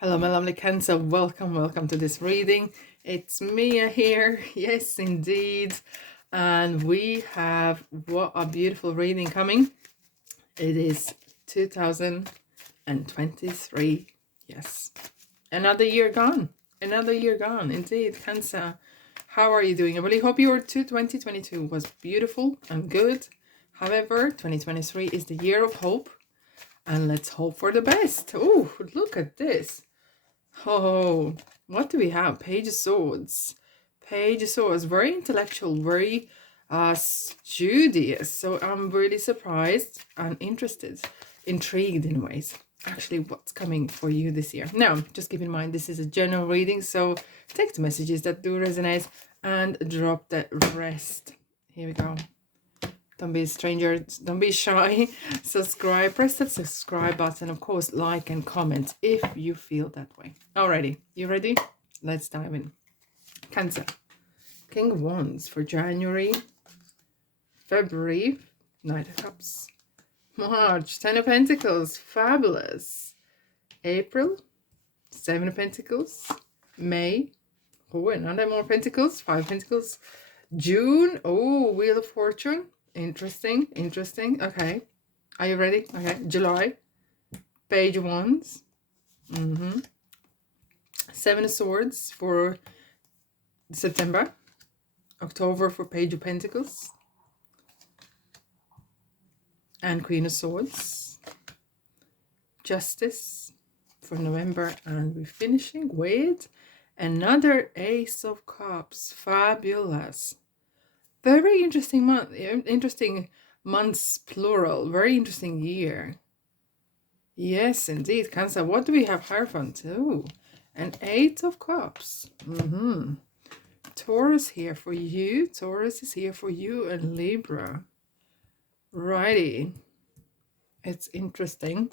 Hello, my lovely Cancer. Welcome to this reading. It's Mia here. Yes, indeed. And we have what a beautiful reading coming. It is 2023. Yes. Another year gone. Another year gone. Indeed, Cancer. How are you doing? I really hope your 2022 was beautiful and good. However, 2023 is the year of hope. And let's hope for the best. Oh, look at this. Oh, what do we have? Page of Swords. Page of Swords. Very intellectual, very studious. So I'm really surprised and interested, intrigued in ways. Actually, what's coming for you this year? Now, just keep in mind, this is a general reading. So take the messages that do resonate and drop the rest. Here we go. Don't be a stranger, don't be shy. Subscribe, press that subscribe button. Of course, like and comment if you feel that way. Alrighty, you ready? Let's dive in. Cancer. King of Wands for January, February, Knight of Cups. March, Ten of Pentacles, fabulous. April, Seven of Pentacles. May, oh, another more Pentacles, Five of Pentacles. June, oh, Wheel of Fortune. Interesting. Okay. Are you ready? Okay. July. Page of Wands. Seven of Swords for September. October for Page of Pentacles. And Queen of Swords. Justice for November. And we're finishing with another Ace of Cups. Fabulous. Very interesting month. Interesting months, plural. Very interesting year. Yes, indeed. Cancer. What do we have? Hierophant. Oh, an Eight of Cups. Taurus here for you. Taurus is here for you, and Libra. Righty. It's interesting.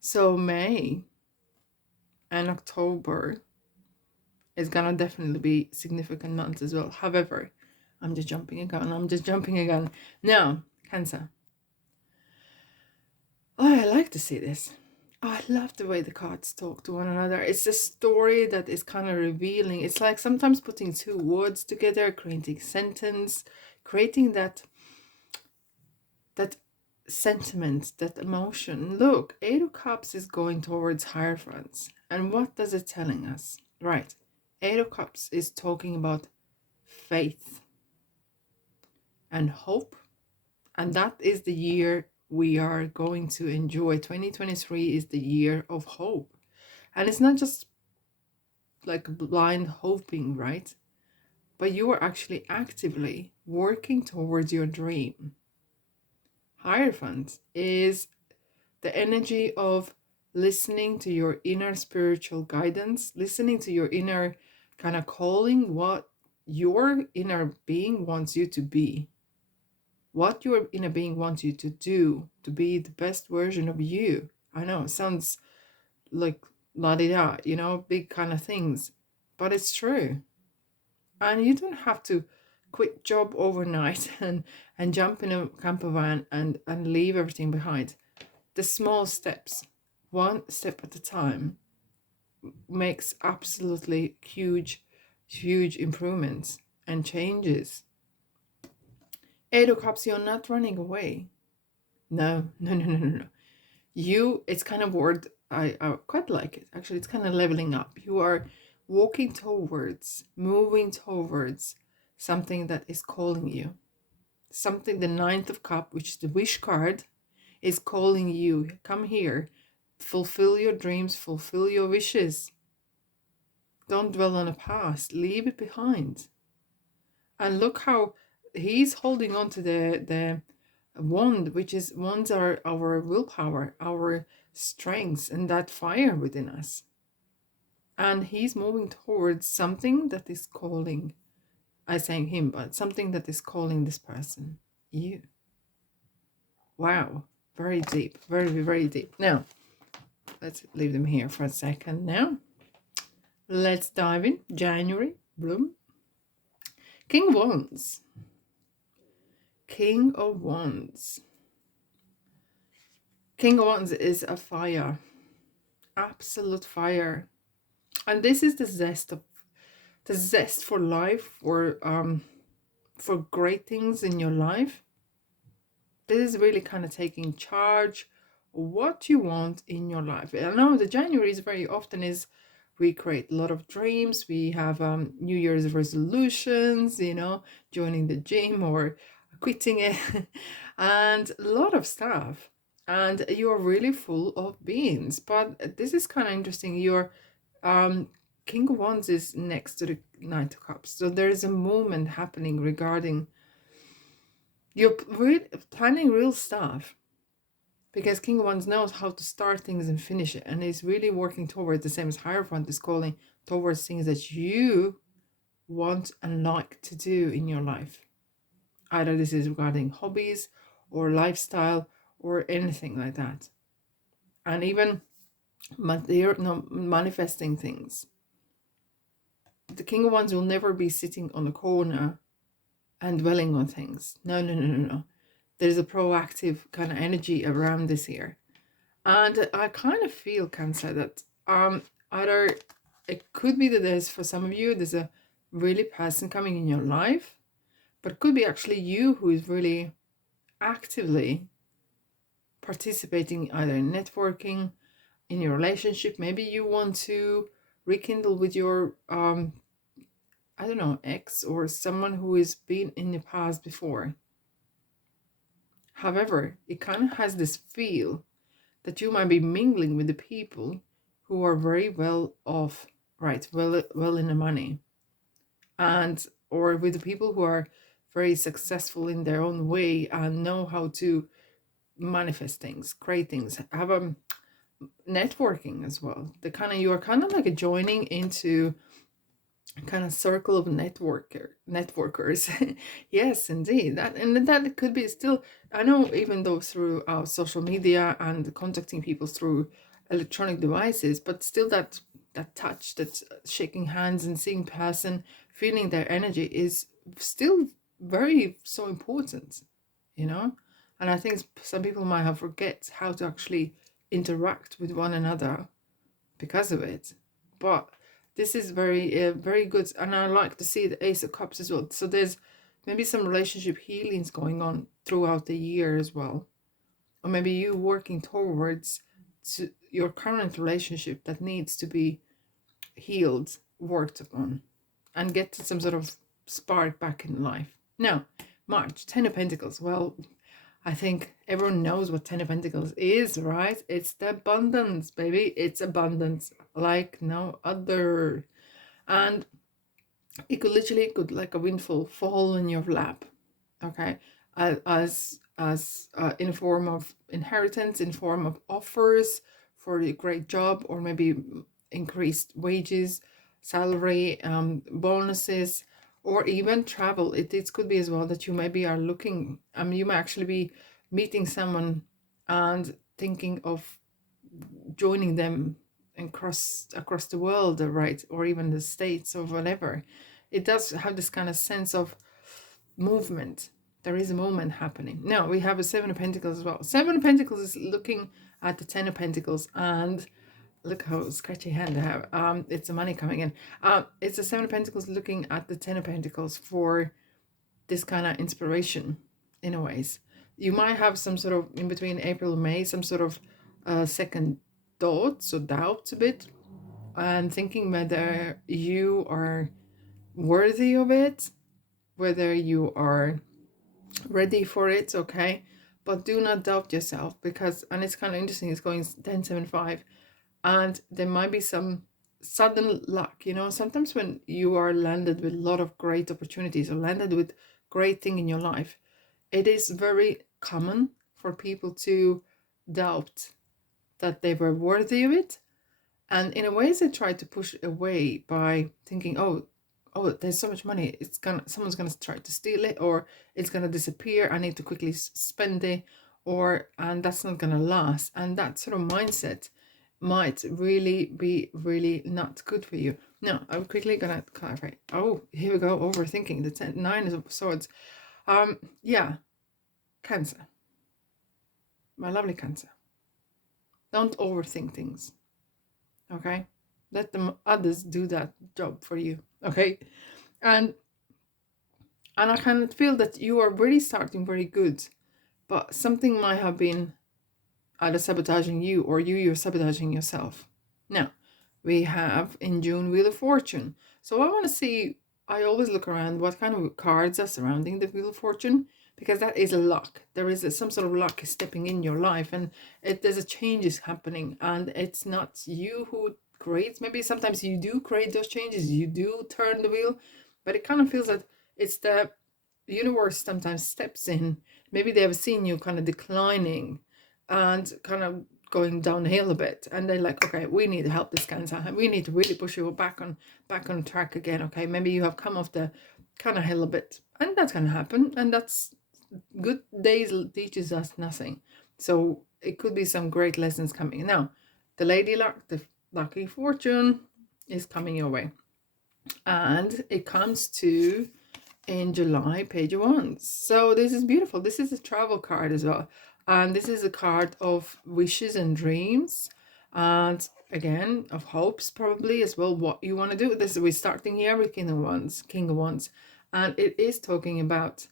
So May and October is gonna definitely be significant months as well. However, I'm just jumping again. Now, Cancer. Oh, I like to see this. Oh, I love the way the cards talk to one another. It's a story that is kind of revealing. It's like sometimes putting two words together, creating sentence, creating that sentiment, that emotion. Look, Eight of Cups is going towards Hierophants. And what does it telling us? Right. Eight of Cups is talking about faith and hope. And that is the year we are going to enjoy. 2023 is the year of hope. And it's not just like blind hoping, right? But you are actually actively working towards your dream. Hierophant is the energy of listening to your inner spiritual guidance, listening to your inner kind of calling, what your inner being wants you to be, what your inner being wants you to do, to be the best version of you. I know it sounds like la-di-da, big kind of things, but it's true. And you don't have to quit job overnight and jump in a camper van and leave everything behind. The small steps, one step at a time, makes absolutely huge improvements and changes. Eight of Cups, you're not running away. No. It's kind of word, I quite like it. Actually, it's kind of leveling up. You are walking towards, moving towards something that is calling you. Something, the Ninth of Cup, which is the wish card, is calling you. Come here. Fulfill your dreams, fulfill your wishes. Don't dwell on the past. Leave it behind. And look how he's holding on to the wand, which is, wands are our willpower, our strengths, and that fire within us. And he's moving towards something that is calling, I saying him, but something that is calling this person, you. Wow, very deep, very deep. Now, let's leave them here for a second now. Let's dive in. January, bloom. King of Wands. King of Wands. King of Wands is a fire. absolute fire. And this is the zest for life, for great things in your life. This is really kind of taking charge of what you want in your life. I know the January is very often is we create a lot of dreams. We have New Year's resolutions, joining the gym or quitting it, and a lot of stuff. And you're really full of beans. But this is kind of interesting. Your um, King of Wands is next to the Knight of Cups, so there is a movement happening regarding you're planning real stuff, because King of Wands knows how to start things and finish it, and is really working towards the same as Hierophant is calling towards things that you want and like to do in your life. Either this is regarding hobbies or lifestyle or anything like that, and even manifesting things. The King of Wands will never be sitting on the corner and dwelling on things. No, no, no, no, no. There's a proactive kind of energy around this here. And I kind of feel, Cancer, that either it could be that there's, for some of you, there's a really person coming in your life, but it could be actually you who is really actively participating either in networking, in your relationship. Maybe you want to rekindle with your I don't know, ex or someone who has been in the past before. However, it kind of has this feel that you might be mingling with the people who are very well off, right? Well in the money, and or with the people who are very successful in their own way and know how to manifest things, create things, have a networking as well. The kind of, you are kind of like a joining into kind of circle of networkers. Yes, indeed, that, and that could be still, I know, even though through social media and contacting people through electronic devices, but still that touch, that shaking hands and seeing person, feeling their energy is still very so important, you know. And I think some people might have forget how to actually interact with one another because of it. But this is very good, and I like to see the Ace of Cups as well. So there's maybe some relationship healings going on throughout the year as well, or maybe you working towards your current relationship that needs to be healed, worked upon, and get some sort of spark back in life. Now, March, Ten of Pentacles. Well, I think everyone knows what Ten of Pentacles is, right? It's the abundance, baby. It's abundance like no other. And it could like a windfall fall in your lap, okay? As in form of inheritance, in form of offers for a great job, or maybe increased wages, salary, bonuses, or even travel. It could be as well that you maybe are looking, you might actually be meeting someone and thinking of joining them across the world, right, or even the States or whatever. It does have this kind of sense of movement. There is a movement happening. Now we have a Seven of Pentacles as well. Seven of Pentacles is looking at the Ten of Pentacles, and look how scratchy hand I have. It's the money coming in. It's the Seven of Pentacles looking at the Ten of Pentacles for this kind of inspiration in a ways. You might have some sort of, in between April and May, some sort of second thoughts or doubts a bit, and thinking whether you are worthy of it, whether you are ready for it, okay? But do not doubt yourself, because, and it's kind of interesting, it's going 10-7-5, and there might be some sudden luck, sometimes when you are landed with a lot of great opportunities or landed with great thing in your life, it is very common for people to doubt that they were worthy of it, and in a way they try to push it away by thinking, oh, there's so much money, someone's gonna try to steal it, or it's gonna disappear, I need to quickly spend it, and that's not gonna last. And that sort of mindset might really be really not good for you. Now I'm quickly gonna clarify. Oh, here we go, overthinking the Nine of Swords. Yeah, Cancer, my lovely Cancer, don't overthink things. Okay, let them others do that job for you. Okay, and I kind of feel that you are really starting very good, but something might have been either sabotaging you, or you're sabotaging yourself. Now, we have in June Wheel of Fortune. So I want to see, I always look around what kind of cards are surrounding the Wheel of Fortune, because that is a luck. There is some sort of luck stepping in your life, and there's a changes happening, and it's not you who creates. Maybe sometimes you do create those changes, you do turn the wheel, but it kind of feels that it's the universe sometimes steps in. Maybe they have seen you kind of declining and kind of going downhill a bit, and they're like, okay, we need to help this cancer, we need to really push you back on track again. Okay, maybe you have come off the kind of hill a bit, and that's gonna happen, and that's good days teaches us nothing. So it could be some great lessons coming. Now, the lady luck, the lucky fortune is coming your way, and it comes to in July, page of wands. So this is beautiful. This is a travel card as well. And this is a card of wishes and dreams. And again, of hopes probably as well, what you want to do. This we're starting here with King of Wands. And it is talking about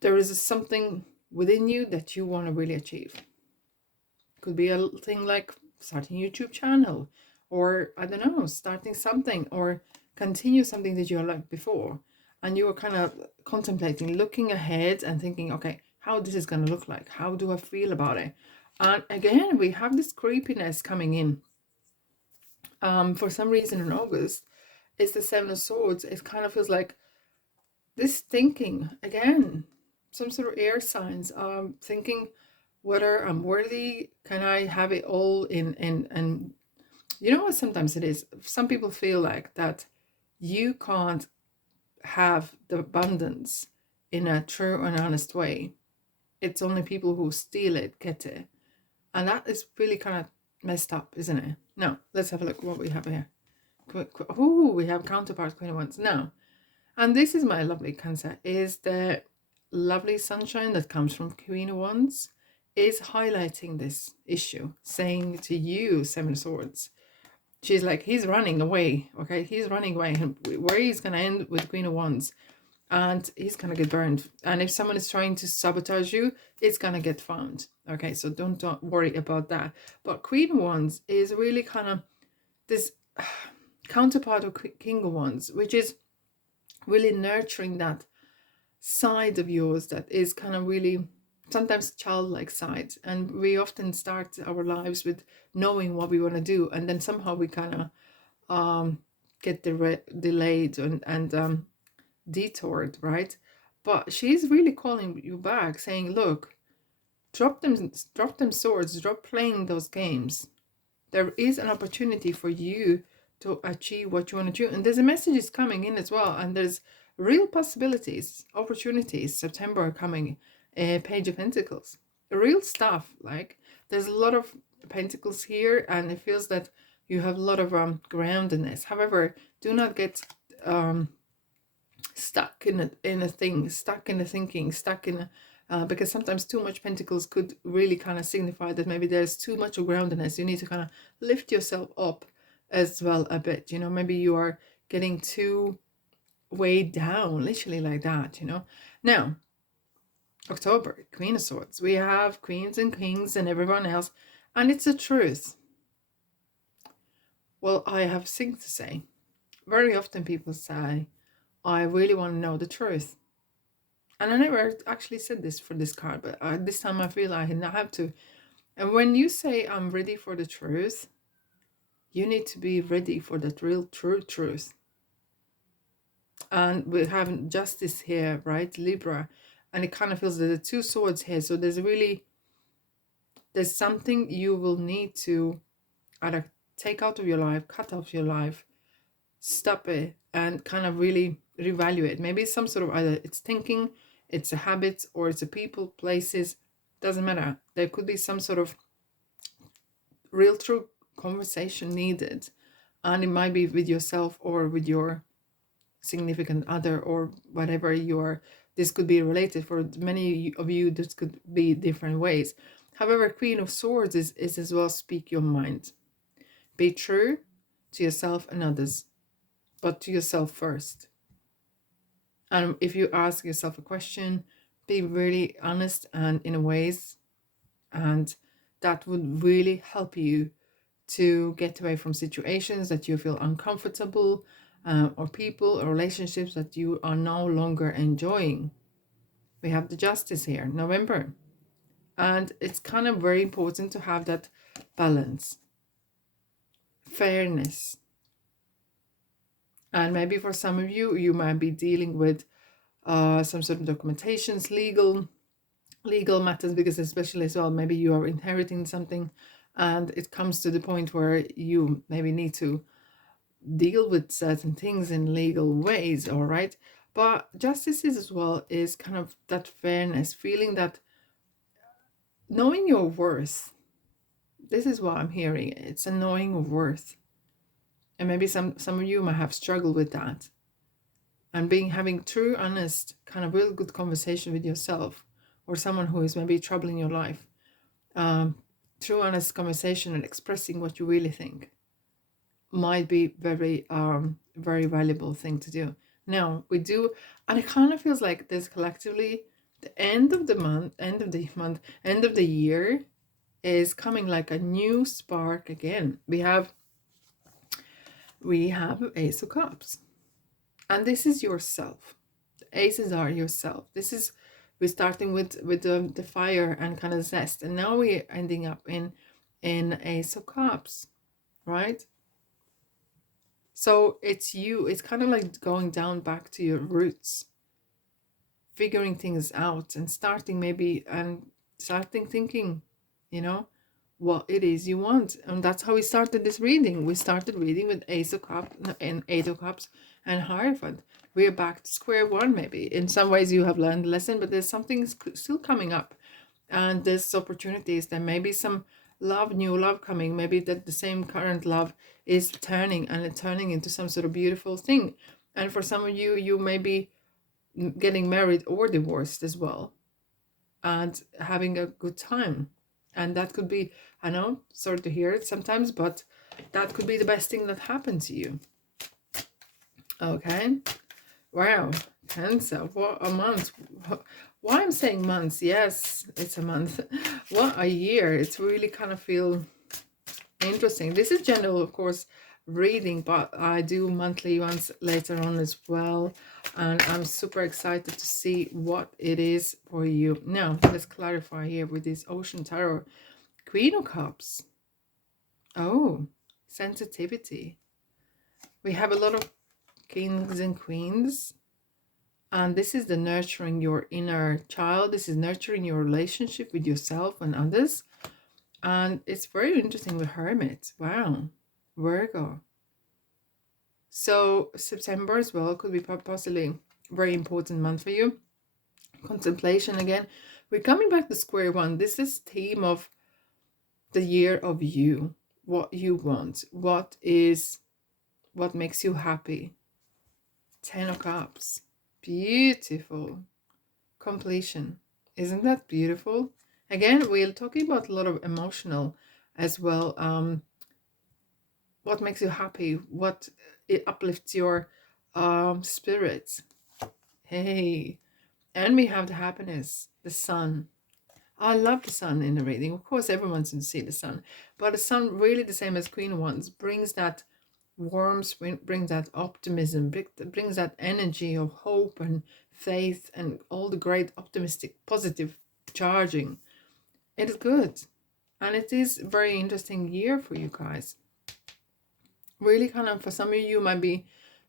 there is something within you that you want to really achieve. Could be a thing like starting a YouTube channel, or I don't know, starting something, or continue something that you liked before. And you were kind of contemplating, looking ahead and thinking, okay, how this is going to look like? How do I feel about it? And again, we have this creepiness coming in. For some reason in August, it's the Seven of Swords. It kind of feels like this thinking again, some sort of air signs, thinking whether I'm worthy, can I have it all in, and you know what, sometimes it is, some people feel like that you can't have the abundance in a true and honest way. It's only people who steal it get it, and that is really kind of messed up, isn't it? Now let's have a look what we have here. Oh, we have counterpart Queen of Wands now. And this is my lovely Cancer, is the lovely sunshine that comes from Queen of Wands is highlighting this issue, saying to you, Seven of Swords, she's like, he's running away, okay? He's running away, and where he's going to end with Queen of Wands, and he's going to get burned. And if someone is trying to sabotage you, it's going to get found, okay? So don't worry about that. But Queen of Wands is really kind of this counterpart of King of Wands, which is really nurturing that side of yours that is kind of really sometimes childlike side. And we often start our lives with knowing what we want to do, and then somehow we kind of get delayed and detoured, right? But she's really calling you back, saying, look, drop them swords, drop playing those games. There is an opportunity for you to achieve what you want to do. And there's a message coming in as well. And there's real possibilities, opportunities. September coming, Page of Pentacles. Real stuff. Like, there's a lot of pentacles here, and it feels that you have a lot of groundedness. However, do not get stuck in a thing, stuck in a thinking, stuck in a, because sometimes too much pentacles could really kind of signify that maybe there's too much of groundedness. You need to kind of lift yourself up as well a bit, you know. Maybe you are getting too weighed down, literally like that, you know. Now, October, Queen of Swords. We have queens and kings and everyone else, and it's a truth. Well, I have things to say. Very often people say, I really want to know the truth. And I never actually said this for this card, but this time I feel I have to. And when you say I'm ready for the truth, you need to be ready for that real true truth. And we have justice here, right? Libra. And it kind of feels that the two swords here. So there's something you will need to either take out of your life, cut off your life, stop it, and kind of really reevaluate. Maybe it's some sort of, either it's thinking, it's a habit, or it's a people, places, doesn't matter. There could be some sort of real true conversation needed, and it might be with yourself or with your significant other or whatever you are. This could be related for many of you. This could be different ways. However, Queen of Swords is as well speak your mind. Be true to yourself and others, but to yourself first. And if you ask yourself a question, be really honest and in a ways, and that would really help you to get away from situations that you feel uncomfortable, or people or relationships that you are no longer enjoying. We have the justice here, November. And it's kind of very important to have that balance, fairness. And maybe for some of you, you might be dealing with some sort of documentations, legal matters, because especially as well, maybe you are inheriting something and it comes to the point where you maybe need to deal with certain things in legal ways, all right? But justice is as well is kind of that fairness, feeling that knowing your worth. This is what I'm hearing. It's a knowing of worth. And maybe some of you might have struggled with that. And having true, honest, kind of real good conversation with yourself or someone who is maybe troubling your life. True, honest conversation and expressing what you really think might be very, very valuable thing to do. Now we do, and it kind of feels like this collectively, the end of the month, end of the year is coming like a new spark again. We have Ace of Cups, and this is yourself. The aces are yourself. This is, we're starting with the fire and kind of zest, and now we're ending up in Ace of Cups, right? So it's you. It's kind of like going down back to your roots, figuring things out, and starting thinking, you know, what it is you want. And that's how we started this reading. We started reading with Ace of Cups and Eight of Cups and Hierophant. We're back to square one, maybe. In some ways you have learned the lesson, but there's something still coming up. And there's opportunities. There may be some new love coming. Maybe that the same current love is turning into some sort of beautiful thing. And for some of you, you may be getting married or divorced as well, and having a good time. And that could be, I know, sorry to hear it sometimes, but that could be the best thing that happened to you. Okay. Wow. Cancer. What a month. Why I'm saying months? Yes, it's a month. What a year. It's really kind of feel interesting. This is general, of course, reading, but I do monthly ones later on as well. And I'm super excited to see what it is for you. Now, let's clarify here with this Ocean Tarot. Queen of Cups. Oh, sensitivity. We have a lot of kings and queens. And this is the nurturing your inner child. This is nurturing your relationship with yourself and others. And it's very interesting with Hermit. Wow. Virgo. So September as well could be possibly a very important month for you. Contemplation again. We're coming back to square one. This is theme of the year of you. What you want. What makes you happy. 10 of Cups. Beautiful. Completion. Isn't that beautiful? Again, we're talking about a lot of emotional as well. What makes you happy? What it uplifts your spirits. Hey. And we have the happiness, the sun. I love the sun in the reading. Of course, everyone should see the sun. But the sun, really the same as Queen Wands, brings that warmth, brings that optimism, brings that energy of hope and faith and all the great optimistic, positive charging. It is good. And it is a very interesting year for you guys. Really kind of, for some of you might be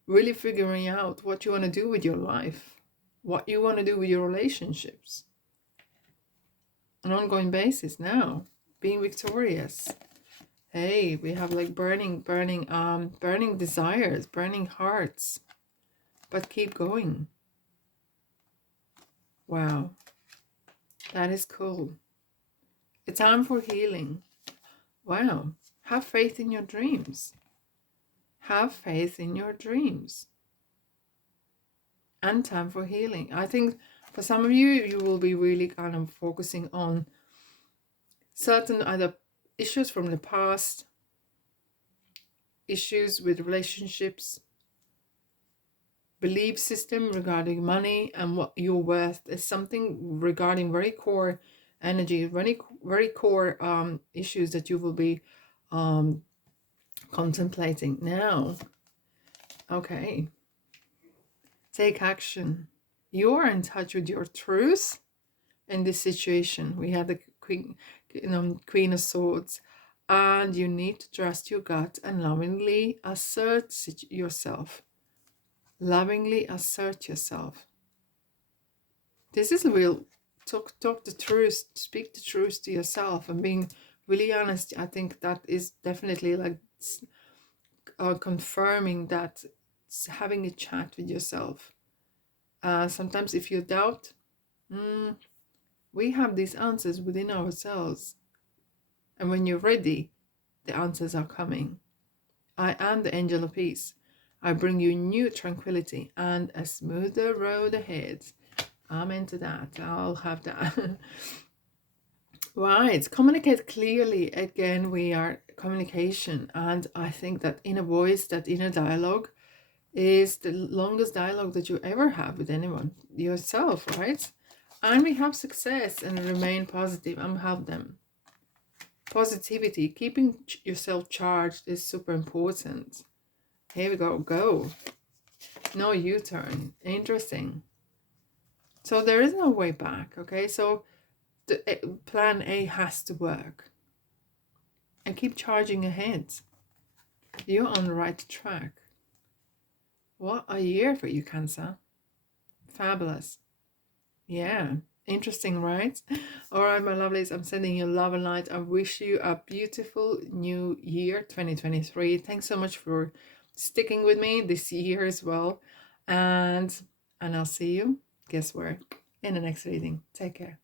really figuring out what you want to do with your life, what you want to do with your relationships. An ongoing basis now, being victorious. Hey, we have like burning desires, burning hearts, but keep going. Wow, that is cool. It's time for healing. Wow, have faith in your dreams. Have faith in your dreams. And time for healing. I think for some of you, you will be really kind of focusing on certain either issues from the past, issues with relationships, belief system regarding money and what you're worth. Is something regarding very core energy, very core issues that you will be contemplating now. Okay, take action. You are in touch with your truth in this situation. We have the Queen of Swords, and you need to trust your gut and lovingly assert yourself. Lovingly assert yourself. This is a real talk the truth, speak the truth to yourself, and being really honest. I think that is definitely like confirming that, having a chat with yourself. Sometimes if you doubt, we have these answers within ourselves, and when you're ready, the answers are coming. I am the angel of peace. I bring you new tranquility and a smoother road ahead. Amen to that. I'll have that. Right. Communicate clearly. Again, we are communication. And I think that inner voice, that inner dialogue, is the longest dialogue that you ever have with anyone. Yourself, right? And we have success and remain positive and help them. Positivity, keeping yourself charged is super important. Here we go. Go. No U-turn. Interesting. So there is no way back, okay? So the plan A has to work. And keep charging ahead. You're on the right track. What a year for you, Cancer. Fabulous. Yeah. Interesting, right? All right, my lovelies, I'm sending you love and light. I wish you a beautiful new year, 2023. Thanks so much for sticking with me this year as well. And I'll see you, guess where, in the next reading. Take care.